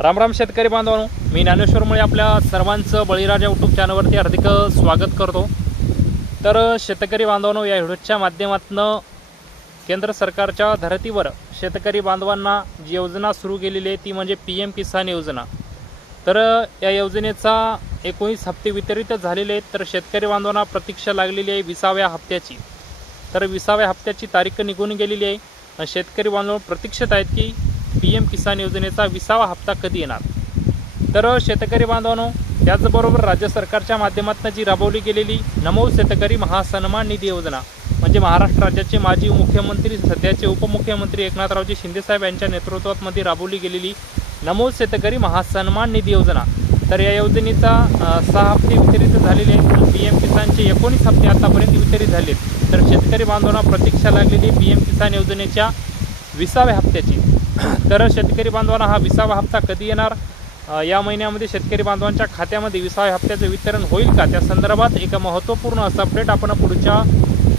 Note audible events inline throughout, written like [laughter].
राम राम शेतकरी बांधवांनो. मी ज्ञानेश्वरमुळे आपल्या सर्वांचं बळीराजा यूट्यूब चॅनलवरती हार्दिक स्वागत करतो. तर शेतकरी बांधवांनो या व्हिडिओच्या माध्यमातून केंद्र सरकारच्या धर्तीवर शेतकरी बांधवांना जी योजना सुरू केलेली आहे ती म्हणजे पी एम किसान योजना. तर या योजनेचा एकोणीस हप्ते वितरित झालेले आहेत. तर शेतकरी बांधवांना प्रतीक्षा लागलेली आहे विसाव्या हप्त्याची. तर विसाव्या हप्त्याची तारीख निघून गेलेली आहे. शेतकरी बांधव प्रतीक्षित आहेत की पी एम किसान योजनेचा विसावा हप्ता कधी येणार? तर शेतकरी बांधवांनो त्याचबरोबर राज्य सरकारच्या माध्यमातून जी राबवली गेलेली नमो शेतकरी महासन्मान निधी योजना म्हणजे महाराष्ट्र राज्याचे माजी मुख्यमंत्री सध्याचे उपमुख्यमंत्री एकनाथरावजी शिंदेसाहेब यांच्या नेतृत्वामध्ये राबवली गेलेली नमो शेतकरी महासन्मान निधी योजना. तर या योजनेचा सहा हप्ते वितरित झालेले आहेत. पी एम किसानचे एकोणीस हप्ते आतापर्यंत वितरित झाले तर शेतकरी बांधवांना प्रतीक्षा लागलेली पी एम किसान योजनेच्या विसाव्या हप्त्याची. [coughs] तर शेतकरी बांधवांना हा विसावा हप्ता कधी येणार? या महिन्यामध्ये शेतकरी बांधवांच्या खात्यामध्ये विसाव्या हप्त्याचं वितरण होईल का? त्या संदर्भात एक महत्त्वपूर्ण असं अपडेट आपण पुढच्या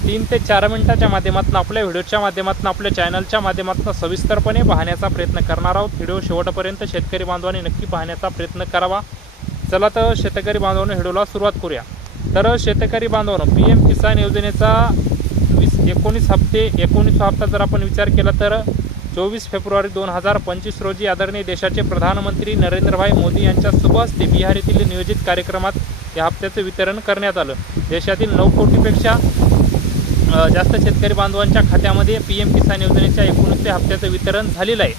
तीन ते चार मिनिटाच्या माध्यमातून आपल्या व्हिडिओच्या माध्यमातून आपल्या चॅनलच्या माध्यमातून सविस्तरपणे पाहण्याचा प्रयत्न करणार आहोत. व्हिडिओ शेवटपर्यंत शेतकरी बांधवांनी नक्की पाहण्याचा प्रयत्न करावा. चला तर शेतकरी बांधवांनो व्हिडिओला सुरुवात करूया. तर शेतकरी बांधवांनो पी एम किसान योजनेचा वीस एकोणीस हप्ते एकोणीस हप्ता जर आपण विचार केला तर चोवीस फेब्रुवारी दोन हजार पंचवीस रोजी आदरणीय देशाचे प्रधानमंत्री नरेंद्रभाई मोदी यांच्या शुभ हस्ते बिहार येथील नियोजित कार्यक्रमात या हप्त्याचं वितरण करण्यात आलं. देशातील नऊ कोटीपेक्षा जास्त शेतकरी बांधवांच्या खात्यामध्ये पी एम किसान योजनेच्या एकोणीसव्या हप्त्याचं वितरण झालेलं आहे.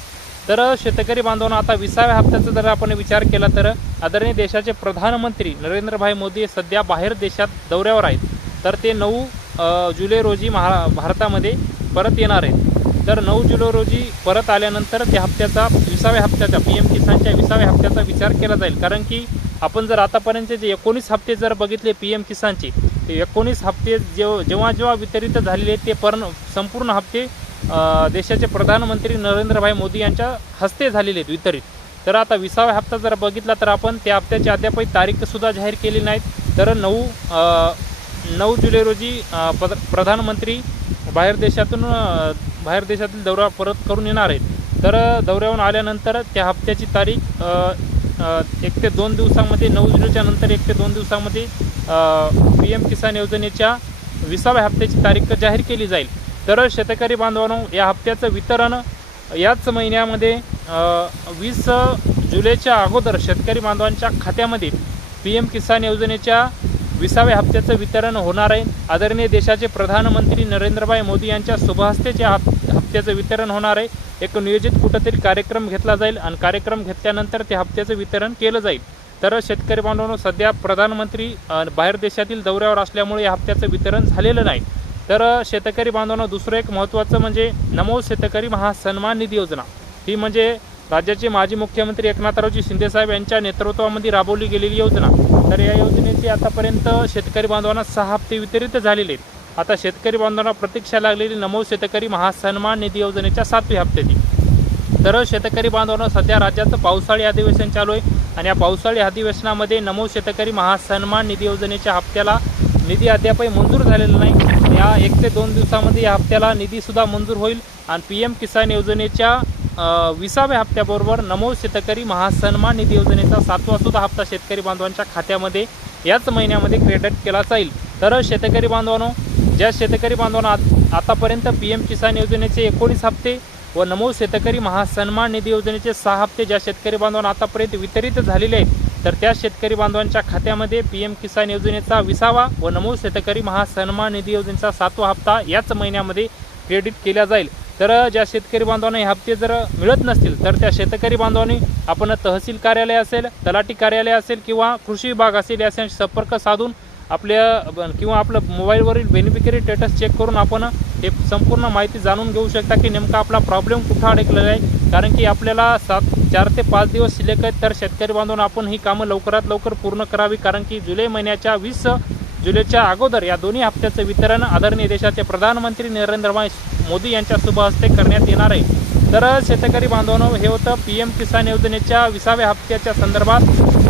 तर शेतकरी बांधवांना आता विसाव्या हप्त्याचा जर आपण विचार केला तर आदरणीय देशाचे प्रधानमंत्री नरेंद्रभाई मोदी हे सध्या बाहेर देशात दौऱ्यावर आहेत. तर ते नऊ जुलै रोजी महा भारतामध्ये परत येणार आहेत. तर नऊ जुलै रोजी परत आल्यानंतर त्या हप्त्याचा विसाव्या हप्त्याचा पी एम किसानच्या विसाव्या हप्त्याचा विचार केला जाईल. कारण की आपण जर आतापर्यंतचे जे एकोणीस हप्ते जर बघितले पी एम किसानचे ते एकोणीस हप्ते जेव जेव्हा जेव्हा वितरित झालेले आहेत ते पण संपूर्ण हप्ते देशाचे प्रधानमंत्री नरेंद्रभाई मोदी यांच्या हस्ते झालेले आहेत वितरित. तर आता विसाव्या हप्ता जर बघितला तर आपण त्या हप्त्याची अद्यापही तारीखसुद्धा जाहीर केली नाहीत. तर नऊ नऊ जुलै रोजी पद- प्रधानमंत्री बाहेर देशातून बाहेर देशातील दौरा परत करून येणार आहेत. तर दौऱ्याहून आल्यानंतर त्या हप्त्याची तारीख एक ते दोन दिवसामध्ये नऊ जुलैच्या नंतर एक ते दोन दिवसामध्ये पी एम किसान योजनेच्या विसाव्या हप्त्याची तारीख जाहीर केली जाईल. तर शेतकरी बांधवांनो या हप्त्याचं वितरण याच महिन्यामध्ये वीस जुलैच्या अगोदर शेतकरी बांधवांच्या खात्यामध्ये पी एम किसान योजनेच्या विसाव्या हप्त्याचं वितरण होणार आहे. आदरणीय देशाचे प्रधानमंत्री नरेंद्रभाई मोदी यांच्या शुभहस्तेच्या हप हप्त्याचं वितरण होणार आहे. एक नियोजित कुठंतरी कार्यक्रम घेतला जाईल आणि कार्यक्रम घेतल्यानंतर त्या हप्त्याचं वितरण केलं जाईल. तर शेतकरी बांधवांनो सध्या प्रधानमंत्री बाहेर देशातील दौऱ्यावर असल्यामुळे या हप्त्याचं वितरण झालेलं नाही. तर शेतकरी बांधवांनो दुसरं एक महत्त्वाचं म्हणजे नमो शेतकरी महासन्मान निधी योजना. ही म्हणजे राज्याचे माजी मुख्यमंत्री एकनाथरावजी शिंदेसाहेब यांच्या नेतृत्वामध्ये राबवली गेलेली योजना. तर या योजनेची आतापर्यंत शेतकरी बांधवांना सहा हप्ते वितरित झालेले आहेत. आता शेतकरी बांधवांना प्रतीक्षा लागलेली नमो शेतकरी महासन्मान निधी योजनेच्या सातव्या हप्त्याची तर शेतकरी बांधवांना सध्या राज्याचं पावसाळी अधिवेशन चालू आहे आणि या पावसाळी अधिवेशनामध्ये नमो शेतकरी महासन्मान निधी योजनेच्या हप्त्याला निधी अद्यापही मंजूर झालेला नाही. या एक ते दोन दिवसामध्ये या हप्त्याला निधीसुद्धा मंजूर होईल आणि पी एम किसान योजनेच्या विसाव्या हप्त्याबरोबर नमो शेतकरी महासन्मान निधी योजनेचा सातवा सुद्धा हप्ता शेतकरी बांधवांच्या खात्यामध्ये याच महिन्यामध्ये क्रेडिट केला जाईल. तर शेतकरी बांधवांनो ज्या शेतकरी बांधवांना आत- आतापर्यंत पी एम किसान योजनेचे एकोणीस हप्ते व नमो शेतकरी महासन्मान निधी योजनेचे सहा हप्ते ज्या शेतकरी बांधवांना आतापर्यंत वितरित झालेले आहेत तर त्या शेतकरी बांधवांच्या खात्यामध्ये पी एम किसान योजनेचा विसावा व नमो शेतकरी महासन्मान निधी योजनेचा सातवा हप्ता याच महिन्यामध्ये क्रेडिट केला जाईल. तर ज्या शेतकरी बांधवांना हे हप्ते जर मिळत नसतील तर त्या शेतकरी बांधवांनी आपण तहसील कार्यालय असेल तलाठी कार्यालय असेल किंवा कृषी विभाग असेल याशी संपर्क साधून आपल्या किंवा आपलं मोबाईलवरील बेनिफिकरी स्टेटस चेक करून आपण हे संपूर्ण माहिती जाणून घेऊ शकता की नेमका आपला प्रॉब्लेम कुठं अडकलेला आहे. कारण की आपल्याला सात चार ते पाच दिवस शिल्लक आहेत तर शेतकरी बांधून आपण ही कामं लवकरात लवकर पूर्ण करावी. कारण की जुलै महिन्याच्या वीस जुलैच्या अगोदर या दोन्ही हप्त्याचं वितरण आदरणीय देशाचे प्रधानमंत्री नरेंद्र नरेंद्रभाई मोदी यांच्या शुभ हस्ते करण्यात येणार आहे. तर शेतकरी बांधवांनो हे होतं पी एम किसान योजनेच्या विसाव्या हप्त्याच्या संदर्भात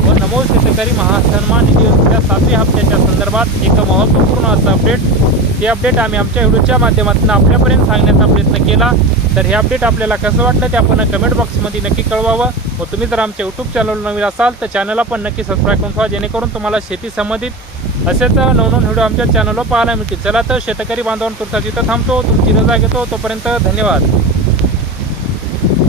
व नमो शेतकरी महासन्मान निधी योजनेच्या सातव्या हप्त्याच्या संदर्भात एक महत्त्वपूर्ण असं अपडेट ते अपडेट आम्ही आमच्या व्हिडिओच्या माध्यमातून आपल्यापर्यंत सांगण्याचा प्रयत्न केला. तर हे अपडेट आपल्याला कसं वाटलं ते आपण कमेंट बॉक्समध्ये नक्की कळवावं. व तुम्ही जर आमच्या यूट्यूब चॅनल नवीन असाल तर चॅनलला पण नक्की सबस्क्राईब करून ठेवा जेणेकरून तुम्हाला शेती संबंधित असेच नवन व्हिडिओ आमच्या चॅनलवर पाहायला मिळतील. चला तर शेतकरी बांधवांपुरता जिथं थांबतो तुमची रजा घेतो तोपर्यंत धन्यवाद.